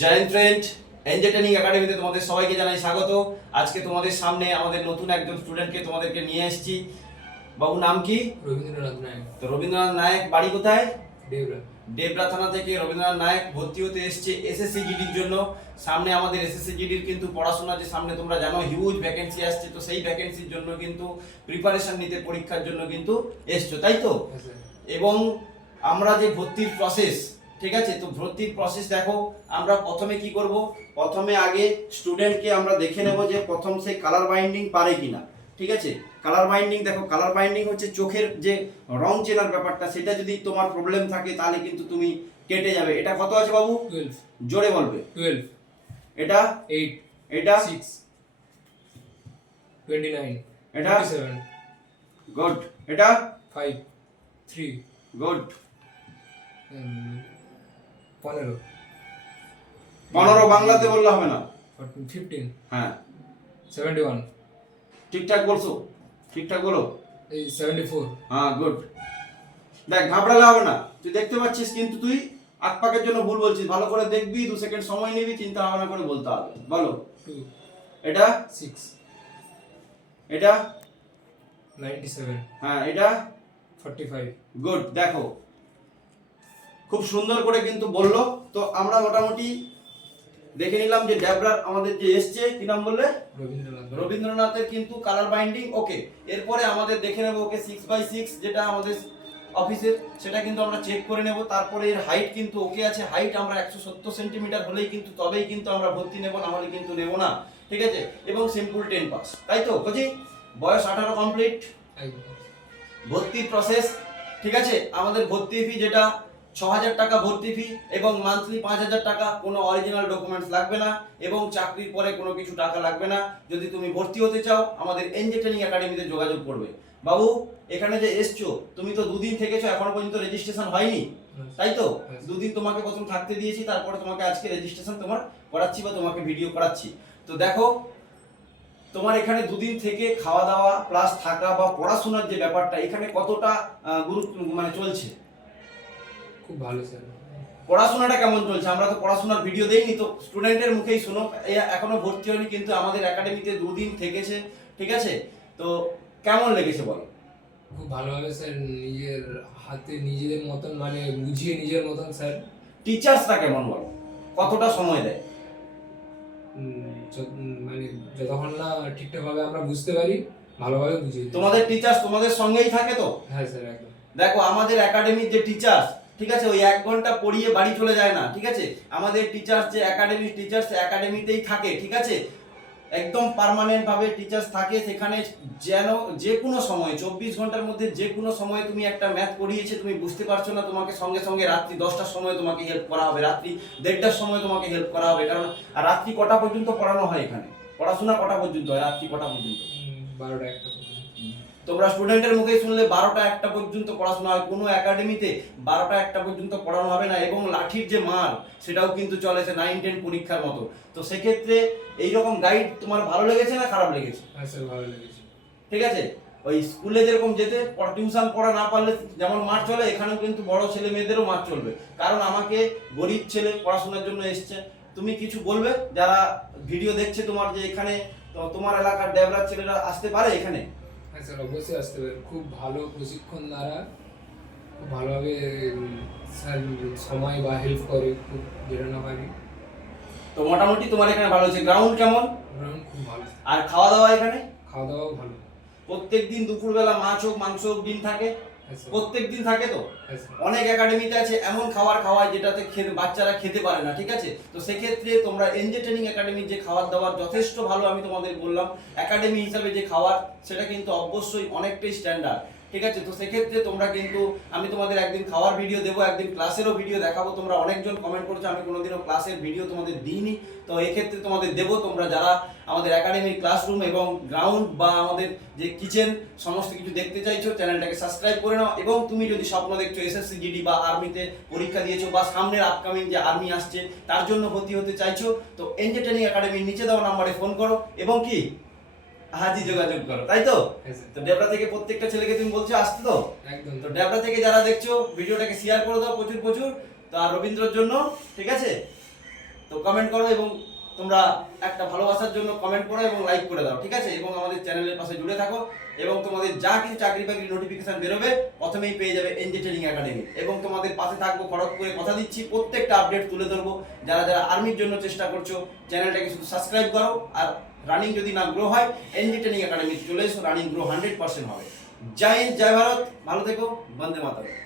Joint friend এনজেটেনিং একাডেমিতে তোমাদের সবাইকে জানাই স্বাগত। আজকে তোমাদের সামনে আমাদের নতুন একজন স্টুডেন্টকে তোমাদেরকে নিয়ে এসেছি। বাবু নাম কি? রবীন্দ্রনাথ নায়ক। তো রবীন্দ্রনাথ নায়ক বাড়ি কোথায়? দেবরা। দেবরা থানা থেকে রবীন্দ্রনাথ নায়ক ভর্তি হতে এসছে এসএসসি জিডির জন্য। সামনে আমাদের এসএসসি জিডির কিন্তু পড়াশোনা যে সামনে তোমরা জানো হিউজ ভ্যাকেন্সি আসছে। তো সেই ভ্যাকেন্সির জন্য কিন্তু প্রিপারেশন নিতে পরীক্ষার জন্য কিন্তু এসছো তাই তো? এবং আমরা যে ভর্তির প্রসেস ঠিক আছে? তো ভর্তির প্রসেস দেখো আমরা প্রথমে কি করব? প্রথমে আগে স্টুডেন্টকে আমরা দেখে নেব যে প্রথম সে কালার বাইন্ডিং পারে কিনা। ঠিক আছে? কালার বাইন্ডিং দেখো কালার বাইন্ডিং হচ্ছে চোখের যে রং চেনার ব্যাপারটা সেটা যদি তোমার প্রবলেম থাকে তাহলে কিন্তু তুমি কেটে যাবে। এটা কত আছে বাবু? টুয়েলভ জোরে বলবে। টুয়েলভ এটা? এইট এটা? সিক্স টোয়েন্টি নাইন এটা? সেভেন গুড এটা? ফাইভ থ্রি গুড পনেরো। পনেরো বাংলাতে বললে হবে না? ফিফটিন। হ্যাঁ। সেভেন্টি ওয়ান ঠিকঠাক বলছো? ঠিকঠাক বলো? এই সেভেন্টি ফোর হ্যাঁ গুড। দেখ ঘাবড়ালে হবে না। তুই দেখতে পাচ্ছিস কিন্তু তুই আক পাকের জন্য ভুল বলছিস। ভালো করে দেখবি দু সেকেন্ড সময় নিবি চিন্তা ভাবনা করে বলতে হবে। বলো। টু এটা? সিক্স। এটা? নাইনটি সেভেন হ্যাঁ এটা? ফর্টি ফাইভ গুড দেখো। খুব সুন্দর করে কিন্তু বলল। তো আমরা মোটামুটি দেখে নিলাম যে ড্যাবরার আমাদের যে এসছে কি নাম বললে? রবীন্দ্রনাথ রবীন্দ্রনাথের কিন্তু কালার বাইন্ডিং ওকে এরপরে আমাদের দেখে নেব ওকে সিক্স বাই সিক্স যেটা আমাদের অফিসের সেটা কিন্তু আমরা চেক করে নেব। তারপরে এর হাইট কিন্তু ওকে আছে। হাইট আমরা একশো সত্তর সেন্টিমিটার হলেই কিন্তু তবেই কিন্তু আমরা ভর্তি নেব না হলে কিন্তু নেব না। ঠিক আছে? এবং সিম্পল টেন পাস তাই তো বুঝি বয়স আঠারো কমপ্লিট ভর্তির প্রসেস ঠিক আছে? আমাদের ভর্তি ফি যেটা ছ হাজার টাকা ভর্তি ফি এবং মান্থলি পাঁচ হাজার টাকা কোনো অরিজিনাল ডকুমেন্টস লাগবে না এবং চাকরির পরে কোনো কিছু টাকা লাগবে না। যদি তুমি ভর্তি হতে চাও আমাদের এনজে ট্রেনিং একাডেমিতে যোগাযোগ করবে। বাবু এখানে যে এসছো তুমি তো দুদিন থেকেছো এখনও পর্যন্ত রেজিস্ট্রেশন হয়নি। তাই তো। দুদিন তোমাকে প্রথম থাকতে দিয়েছি তারপরে তোমাকে আজকে রেজিস্ট্রেশন তোমার করাচ্ছি বা তোমাকে ভিডিও করাচ্ছি। তো দেখো তোমার এখানে দুদিন থেকে খাওয়া দাওয়া প্লাস থাকা বা পড়াশোনার যে ব্যাপারটা এখানে কতটা গুরুত্ব মানে চলছে? খুব ভালো স্যার পড়াশোনাটা কেমন চলছে? আমরা তো পড়াশোনার ভিডিও দেইনি তো স্টুডেন্টের মুখেই শোনো এখনও ভর্তি হয়নি কিন্তু আমাদের একাডেমিতে দুদিন থেকেছে ঠিক আছে? তো কেমন লেগেছে বলো? খুব ভালোভাবে স্যার নিজের হাতে নিজেদের মতন মানে বুঝিয়ে নিজের মতন স্যার টিচার্সরা কেমন বলো? কতটা সময় দেয়? মানে যতক্ষণ না ঠিকঠাকভাবে আমরা বুঝতে পারি ভালোভাবে বুঝিয়ে তোমাদের টিচার্স তোমাদের সঙ্গেই থাকে তো? হ্যাঁ স্যার একদম। দেখো আমাদের একাডেমির যে টিচার্স ঠিক আছে, ওই এক ঘণ্টা পড়িয়ে বাড়ি চলে যায় না, ঠিক আছে? আমাদের টিচার্স যে একাডেমির টিচার্স একাডেমিতেই থাকে, ঠিক আছে? একদম পার্মানেন্ট ভাবে টিচার্স থাকে, সেখানে যেন যে কোনো সময়, চব্বিশ ঘণ্টার মধ্যে যে কোনো সময় তুমি একটা ম্যাথ পড়িয়েছে, তুমি বুঝতে পারছ না, তোমাকে সঙ্গে সঙ্গে রাত্রি দশটার সময় তোমাকে হেল্প করা হবে, রাত্রি দেড়টার সময় তোমাকে হেল্প করা হবে, কারণ রাত্রি কটা পর্যন্ত পড়ানো হয় এখানে? পড়াশোনা কটা পর্যন্ত হয় রাত্রি কটা পর্যন্ত? বারোটা একটা। তোমরা স্টুডেন্টের মুখে শুনলে বারোটা একটা পর্যন্ত পড়াশোনা হয়। কোনো একাডেমিতে বারোটা একটা পর্যন্ত পড়ানো হবে না এবং লাঠির যে মার সেটাও কিন্তু চলেছে নাইন টেন পরীক্ষার মতো। তো সেক্ষেত্রে এইরকম গাইড তোমার ভালো লেগেছে না খারাপ লেগেছে? হ্যাঁ ভালো লেগেছে। ঠিক আছে? ওই স্কুলে যেরকম যেতে টিউশন পড়া না পারলে যেমন মার চলে এখানেও কিন্তু বড় ছেলে মেয়েদেরও মার চলবে। কারণ আমাকে গরিব ছেলে পড়াশোনার জন্য এসছে। তুমি কিছু বলবে? যারা ভিডিও দেখছে তোমার যে এখানে তো তোমার এলাকার ডেভেলপ ছেলেরা আসতে পারে এখানে? হ্যাঁ স্যার অবশ্যই আসতে পারেন খুব ভালো প্রশিক্ষণ দ্বারা খুব ভালোভাবে স্যার সময় বা হেল্প করে খুব বেরোনো হয় পারি তো মোটামুটি তোমার এখানে ভালো হচ্ছে গ্রাউন্ড কেমন? গ্রাউন্ড খুব ভালো। আর খাওয়া দাওয়া এখানে? খাওয়া দাওয়াও ভালো। প্রত্যেক দিন দুপুরবেলা মাছ হোক মাংস হোক ডিম থাকে? প্রত্যেক দিন থাকে তো? অনেক একাডেমিতে আছে এমন খাবার খাওয়ায় যেটাতে খেতে বাচ্চারা খেতে পারে না ঠিক আছে? তো সেক্ষেত্রে তোমরা এনজে ট্রেনিং একাডেমির যে খাবার দাবার যথেষ্ট ভালো আমি তোমাদের বললাম একাডেমি হিসাবে যে খাবার সেটা কিন্তু অবশ্যই অনেকটাই স্ট্যান্ডার্ড ঠিক আছে? তো সেক্ষেত্রে তোমরা কিন্তু, আমি তোমাদের একদিন খাওয়ার ভিডিও দেবো, একদিন ক্লাসেরও ভিডিও দেখাবো। তোমরা অনেকজন কমেন্ট করছ, আমি কোনোদিনও ক্লাসের ভিডিও তোমাদের দিইনি। তো এক্ষেত্রে তোমাদের দেবো, তোমরা যারা আমাদের একাডেমির ক্লাসরুম এবং গ্রাউন্ড বা আমাদের যে কিচেন সমস্ত কিছু দেখতে চাইছো চ্যানেলটাকে সাবস্ক্রাইব করে নাও। এবং তুমি যদি স্বপ্ন দেখছ এসএসসি জিডি বা আর্মিতে পরীক্ষা দিয়েছ বা সামনের আপকামিং যে আর্মি আসছে, তার জন্য ভর্তি হতে চাইছো, তো এনজে ট্রেনিং একাডেমির নিচে দেওয়া নাম্বারে ফোন করো। এবং কি? হাজি যোগাযোগ করো তাই তো? হ্যাঁ তো ডেবরা থেকে প্রত্যেকটা ছেলেকে তুমি বলছো আসতে তো একদম। তো ডেবরা থেকে যারা দেখছ ভিডিওটাকে শেয়ার করে দাও প্রচুর প্রচুর। তো আর রবীন্দ্রর জন্য ঠিক আছে? তো কমেন্ট করো এবং তোমরা একটা ভালোবাসার জন্য কমেন্ট করো এবং লাইক করে দাও, ঠিক আছে? এবং আমাদের চ্যানেলের পাশে জুড়ে থাকো এবং তোমাদের যা কিছু চাকরি বাকরি নোটিফিকেশন বেরোবে, প্রথমেই পেয়ে যাবে এনজি ট্রেনিং একাডেমি এবং তোমাদের পাশে থাকব খড়গ করে কথা দিচ্ছি, প্রত্যেকটা আপডেট তুলে ধরবো। যারা যারা আর্মির জন্য চেষ্টা করছ, চ্যানেলটাকে শুধু সাবস্ক্রাইব করো আর রানিং যদি না গ্রো হয় এনজি ট্রেনিং একাডেমি চলে এসো রানিং গ্রো হান্ড্রেড পার্সেন্ট হবে। জয় হিন্দ, জয় ভারত, ভালো থেকো, বন্দে মাতরম।